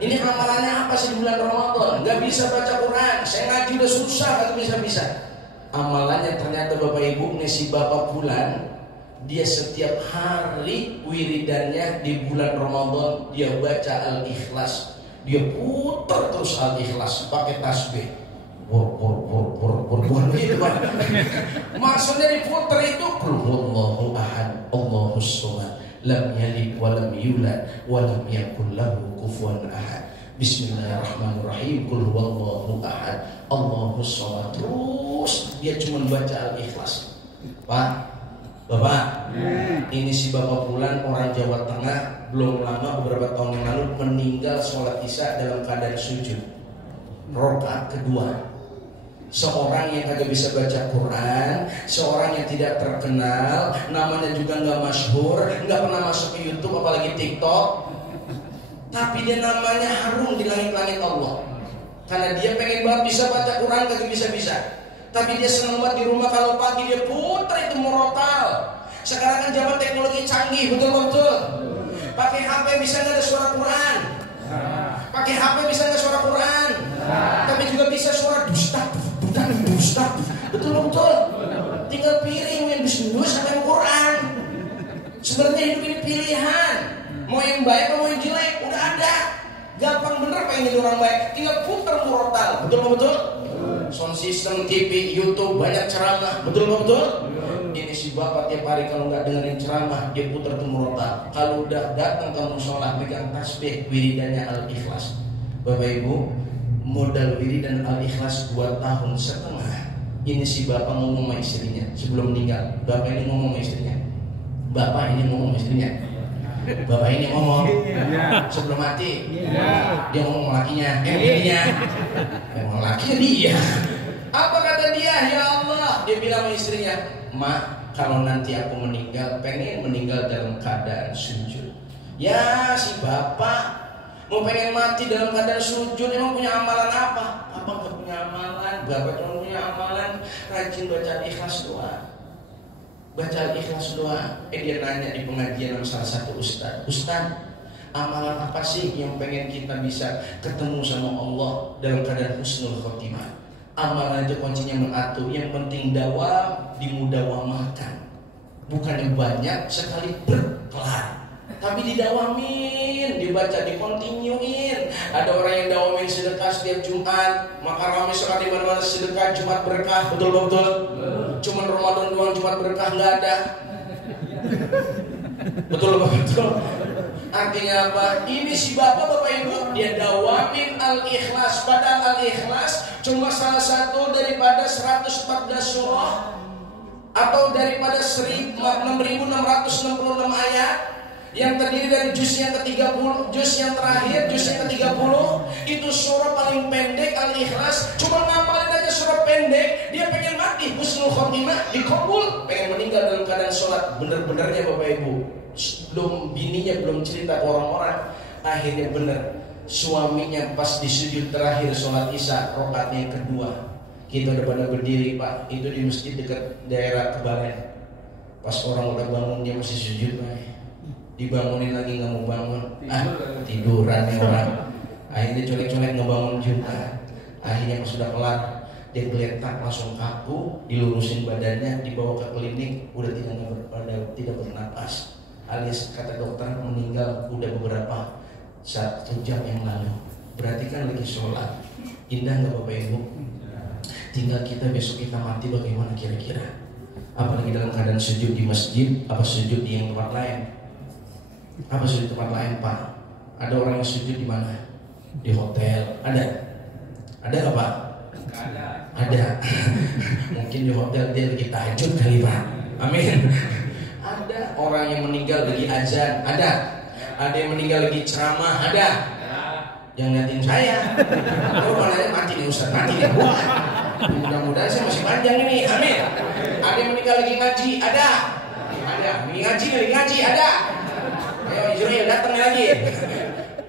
Ini amalannya apa sih di bulan Ramadan? Gak bisa baca Quran, saya ngaji udah susah, gak bisa-bisa. Amalannya ternyata Bapak Ibu, ngisi Bapak bulan, dia setiap hari wiridannya di bulan Ramadan dia baca Al-Ikhlas. Dia putar terus Al-Ikhlas pakai tasbih. Gitu Pak. Maksudnya diputar itu qul huwallahu ahad, Allahus samad, lam yalid wa lam yulad wa lam yakul lahu kufuwan ahad. Bismillahirrahmanirrahim. Qul huwallahu ahad, Allahus samad. Terus dia cuma baca Al-Ikhlas. Pak, Bapak, ini si Bapak Bulan orang Jawa Tengah, belum lama beberapa tahun yang lalu meninggal sholat isya dalam keadaan sujud rakaat kedua. Seorang yang kagak bisa baca Quran, seorang yang tidak terkenal, namanya juga nggak masyhur, nggak pernah masuk ke YouTube apalagi TikTok, tapi dia namanya harum di langit-langit Allah karena dia pengen banget bisa baca Quran, kagak bisa-bisa. Tapi dia senang banget di rumah kalau pagi dia putar itu murotal. Sekarang kan zaman teknologi canggih, betul-betul. Pakai HP bisa nggak ada suara Quran? Pakai HP bisa nggak suara Quran? Tapi juga bisa suara dusta, betul-betul. Tinggal pilih mau yang dus-dus atau yang Quran. Sebenarnya hidup ini pilihan. Mau yang baik atau mau yang jelek, udah ada. Gampang bener pengen jadi orang baik, tinggal putar murotal, betul-betul. Sound system, TV, YouTube, banyak ceramah, betul-betul. Ini si Bapak tiap hari kalau nggak dengerin ceramah dia putar tuh murotal. Kalau udah datang ke musola pegang tasbih, wiridannya Al-Ikhlas. Bapak Ibu, modal wiridan Al-Ikhlas 2 tahun setengah. Ini si Bapak ngomong sama istrinya sebelum meninggal. Bapak ini ngomong sama istrinya. Bapak ini ngomong sama istrinya. Bapak ini ngomong sebelum mati. Dia ngomong sama lakinya. Memang lakinya dia. Apa kata dia? Ya Allah, dia bilang sama istrinya, "Mak, kalau nanti aku meninggal, pengen meninggal dalam keadaan sujud." Ya, si Bapak mau pengen mati dalam keadaan sujud, emang punya amalan apa? Bapak gak punya amalan. Bapak cuma punya amalan rajin baca Ikhlas doa. Baca Ikhlas doa. Dia nanya di pengajian sama salah satu ustaz, "Ustaz, amalan apa sih yang pengen kita bisa ketemu sama Allah dalam keadaan husnul khotimah?" Amalan itu kuncinya mengatur. Yang penting dawam, dimudawamahkan. Bukannya banyak sekali berkelar, tapi didawamin, dibaca, dikontinuin. Ada orang yang dawamin sedekah setiap Jumat, maka ramai sekali mana-mana sedekah Jumat berkah, betul-betul. Cuman Ramadan doang Jumat berkah nggak ada. Betul-betul. Artinya apa? Ini si Bapak Ibu dia dawamin Al-Ikhlas. Padahal Al-Ikhlas cuma salah satu daripada 114 surah atau daripada 1400 kitab 6666 ayat yang terdiri dari juz yang ke-30, juz yang terakhir, juz yang ke-30. Itu surah paling pendek, Al-Ikhlas. Cuma ngapalin aja surah pendek, dia pengen mati husnul khotimah, dikabul, pengen meninggal dalam keadaan sholat. Bener-benernya Bapak Ibu, belum bininya belum cerita ke orang-orang, akhirnya bener. Suaminya pas di sujud terakhir sholat isya rakaat yang kedua, kita udah pada berdiri Pak, itu di masjid dekat daerah Kebaren. Pas orang udah bangun dia masih sujud Pak. Dibangunin lagi nggak mau bangun, tiduran nih orang. Akhirnya colek-colek ngebangun juga. Akhirnya pas sudah kelar, dia geletak langsung kaku, dilurusin badannya, dibawa ke klinik, udah tidak bernapas. Alias kata dokter meninggal udah beberapa 1 jam yang lalu. Berarti kan lagi sholat. Indah nggak Bapak Ibu? Tinggal kita besok kita mati bagaimana kira-kira? Apalagi dalam keadaan sujud di masjid, apa sujud di yang tempat lain? Apa sujud tempat lain Pak? Ada orang yang sujud di mana? Di hotel. Ada? Ada nggak Pak? Ada. Mungkin di hotel dia lagi tahajud kali Pak. Amin. Ada orang yang meninggal lagi azan. Ada. Ada yang meninggal lagi ceramah. Ada. Yang liatin saya. Kalau malah mati nih Ustaz, mati nih. Mudah-mudahan saya masih panjang ini. Amin. Ada yang meninggal lagi ngaji. Ada. Ada. Lagi ngaji. Ada. Ayo Israel datang lagi.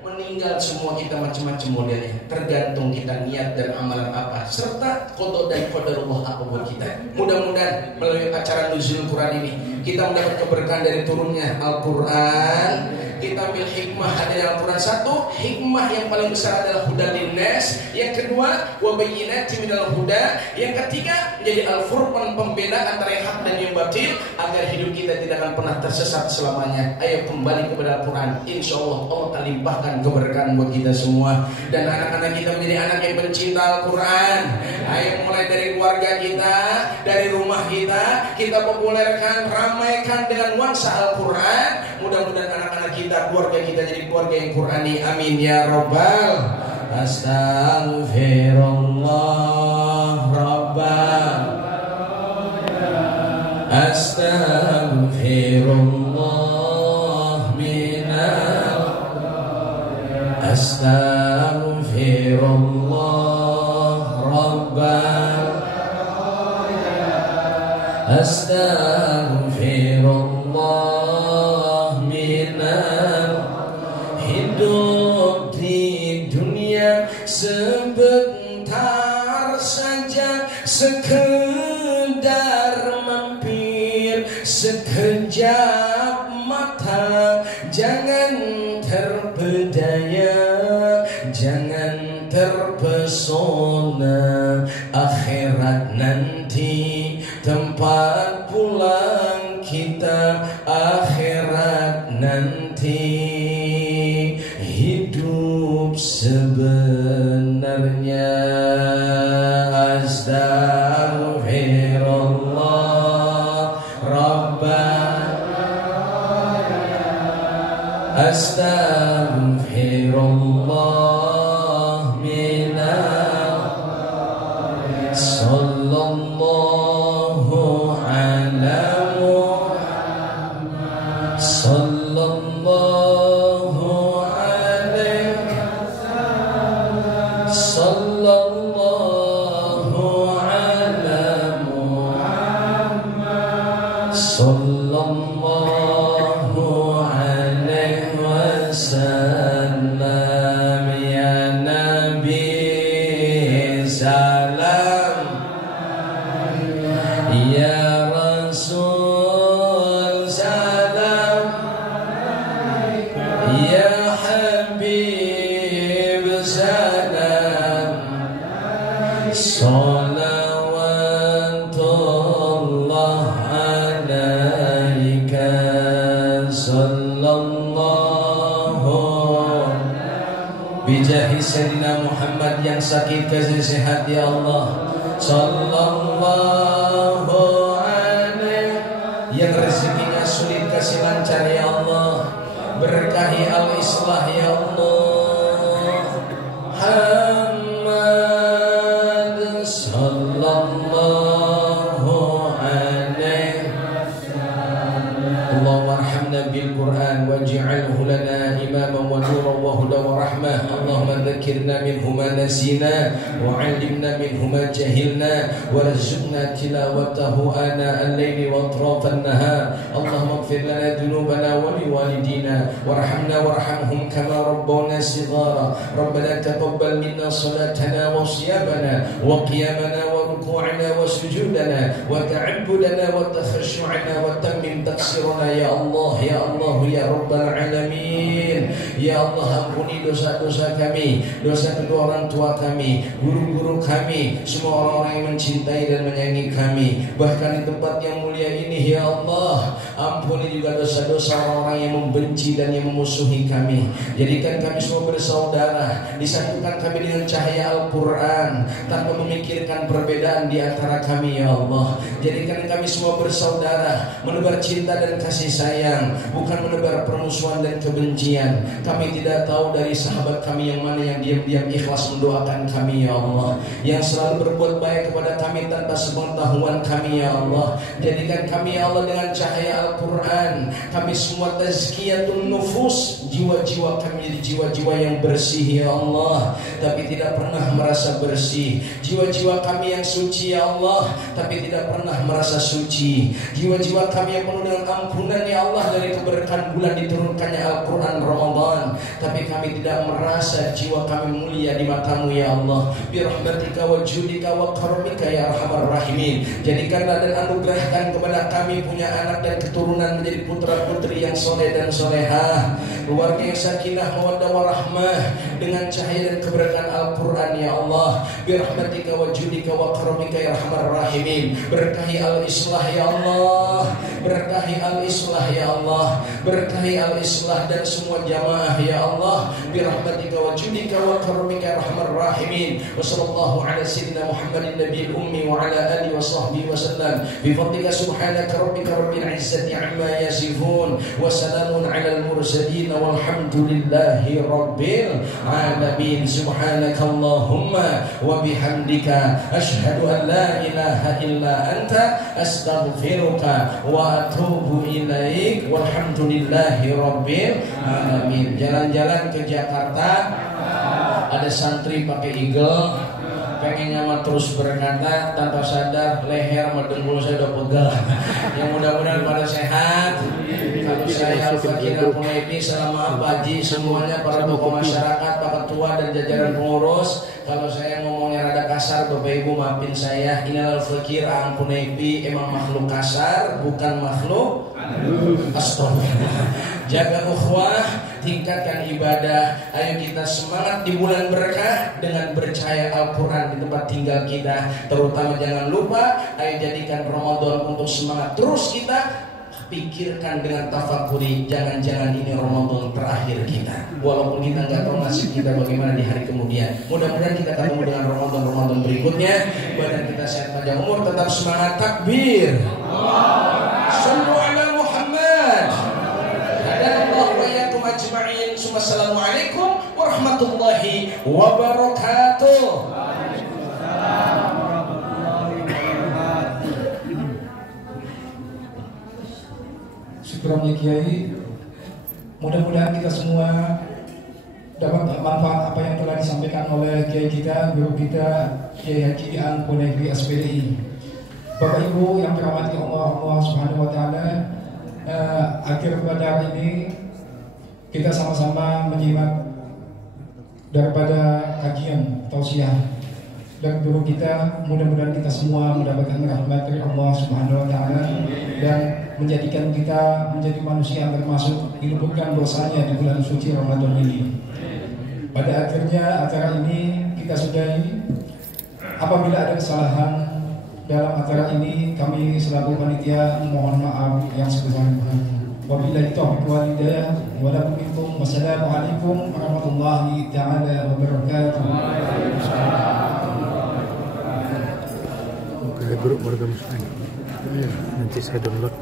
Meninggal semua kita macam-macam modelnya, tergantung kita niat dan amalan apa, serta qada dan qadarullah apa buat kita. Mudah-mudahan melalui acara Nuzul Quran ini kita mendapat keberkahan dari turunnya Al-Quran. Kita ambil hikmah dari Al-Quran. Satu, hikmah yang paling besar adalah huda linnas. Yang kedua, wa bayyinatin minal huda. Yang ketiga, menjadi al-furqan, pembeda antara yang hak dan yang batil, agar hidup kita tidak akan pernah tersesat selamanya. Ayo kembali kepada Al-Quran. Insya Allah Allah akan limpahkan keberkahan buat kita semua. Dan anak-anak kita menjadi anak yang pencinta Al-Quran. Ayo mulai dari keluarga kita, dari rumah kita populerkan, ramaikan dengan nuansa Al-Quran. Mudah-mudahan anak-anak kita, keluarga kita jadi keluarga yang Qurani. Amin ya Rabbal. Astaghfirullah Rabbal. Astaghfirullah minal. Astaghfirullah Rabbal. Astaghfirullah minal. Hidup di dunia sebentar saja, sekedar mampir sekejap mata. Jangan terpedaya, jangan terpesona. Akhirat nanti tempat pulang kita. Akhirat nanti hidup sebenarnya. Astaghfirullah Rabbana. Astaghfirullah minal. Sallallahu ala Muhammad. Sallallahu alaihi wasallam. Sallallahu ala Muhammad. Sallallahu alaihi wasallam. Ya Nabi salam, ya Rasul salam, ya Habib salam. Salawatullah alaika. Sallallahu bijahi Sayyidina Muhammad yang sakit kasih sehat ya Allah. Sallallahu alaihi. Yang rezekinya sulit kasih lancar ya Allah. Berkahi al-islah ya Allah. Muhammad sallallahu alaihi. ذكرنا منه ما نسينا وعلمنا منه ما جهلنا وارزقنا تلاوته آناء الليل وأطراف النهار اللهم اغفر لنا ذنوبنا ولوالدينا وارحمنا وارحمهم كما ربونا صغارا ربنا تقبل منا صلاتنا وصيامنا وقيامنا وركوعنا وسجودنا وتعبدنا وتخشعنا وتمم تقصيرنا يا الله يا الله يا رب العالمين ya Allah ampuni dosa-dosa kami, dosa kedua orang tua kami, guru-guru kami, semua orang-orang yang mencintai dan menyayangi kami, bahkan di tempat yang mulia ini ya Allah ampuni juga dosa-dosa orang-orang yang membenci dan yang memusuhi kami. Jadikan kami semua bersaudara, disatukan kami dengan cahaya Al-Quran tanpa memikirkan perbedaan di antara kami ya Allah. Jadikan kami semua bersaudara, menebar cinta dan kasih sayang, bukan menebar permusuhan dan kebencian. Kami tidak tahu dari sahabat kami yang mana yang diam-diam ikhlas mendoakan kami ya Allah, yang selalu berbuat baik kepada kami tanpa sepengetahuan kami ya Allah. Jadikan kami ya Allah dengan cahaya Al-Quran, kami semua tazkiyatun nufus, jiwa-jiwa kami jadi jiwa-jiwa yang bersih ya Allah, tapi tidak pernah merasa bersih. Jiwa-jiwa kami yang suci ya Allah, tapi tidak pernah merasa suci. Jiwa-jiwa kami yang penuh dengan ampunan ya Allah dari keberkahan bulan diturunkannya Al-Quran Ramadan, tapi kami tidak merasa jiwa kami mulia di matamu ya Allah. Birahmatika wa judika wa karamika ya arhamar rahimin. Jadikanlah dan anugerahkan kepada kami punya anak dan keturunan menjadi putra putri yang soleh dan solehah, keluarga yang sakinah mawaddah warahmah dengan cahaya dan keberkahan Al-Quran ya Allah. Birahmatika wa judika wa karamika ya arhamar rahimin. Berkahi al-islah ya Allah, berkahi al-islah ya Allah, berkahi al-islah dan semua jamaah ya Allah. Birahmatika wa judika wa karamika ya arhamar rahimin. Wa sallallahu ala sayyidina Muhammadin nabiyil ummi wa ala alihi wa sahbihi wa sallam. Bi fadlika subhanaka rabbika rabbil izzati amma yasifun wa salamun ala al-mursalin walhamdulillahi rabbil alamin. Subhanakallahumma wa bihamdika asyhadu an la ilaha illa anta astaghfiruka wa atubu ilaik walhamdulillahi rabbil alamin. Jalan-jalan ke Jakarta, ada santri pakai eagle, pengennya mah terus berkata tanpa sadar leher sama dengkul saya udah pegal. Yang mudah-mudahan pada sehat. Kalau saya Al-Fakir Al-Punaibi, selama Pak Haji, semuanya para tokoh masyarakat, Pak Ketua dan jajaran pengurus. Kalau saya ngomongnya rada kasar, Bapak Ibu maafin saya. Ini Al-Fakir Al-Punaibi emang makhluk kasar, bukan makhluk. Astagfirullah. Jaga ukhuwah, tingkatkan ibadah. Ayo kita semangat di bulan berkah dengan bercahaya Al-Quran di tempat tinggal kita. Terutama jangan lupa, ayo jadikan Ramadan untuk semangat. Terus kita pikirkan dengan tafakuri, jangan-jangan ini Ramadan terakhir kita. Walaupun kita nggak tahu nasib kita bagaimana di hari kemudian. Mudah-mudahan kita ketemu dengan Ramadan berikutnya. Badan kita sehat panjang umur, tetap semangat. Takbir. Sallu ala Muhammad. Hadanallahu wa iyyakum ajma'in. Assalamualaikum warahmatullahi wabarakatuh. Syukurnya Kiai, mudah-mudahan kita semua dapat manfaat apa yang telah disampaikan oleh Kiai kita, guru kita, Kiai Haji Al-Punaibi SPDI. Bapak Ibu yang dirahmati Allah Subhanahu wa taala, akhir pada ini kita sama-sama menyimak daripada kajian tausiah dan guru kita. Mudah-mudahan kita semua mendapatkan rahmat dari Allah Subhanahu wa taala dan menjadikan kita menjadi manusia yang termasuk diluputkan dosanya di bulan suci Ramadan ini. Pada akhirnya acara ini kita sudahi. Apabila ada kesalahan dalam acara ini, kami selaku panitia mohon maaf yang sebesar-besarnya. Wabillahi taufiq wal hidayah. Wassalamualaikum warahmatullahi taala wabarakatuh. Oke, grup warga muslim. Nanti saya download.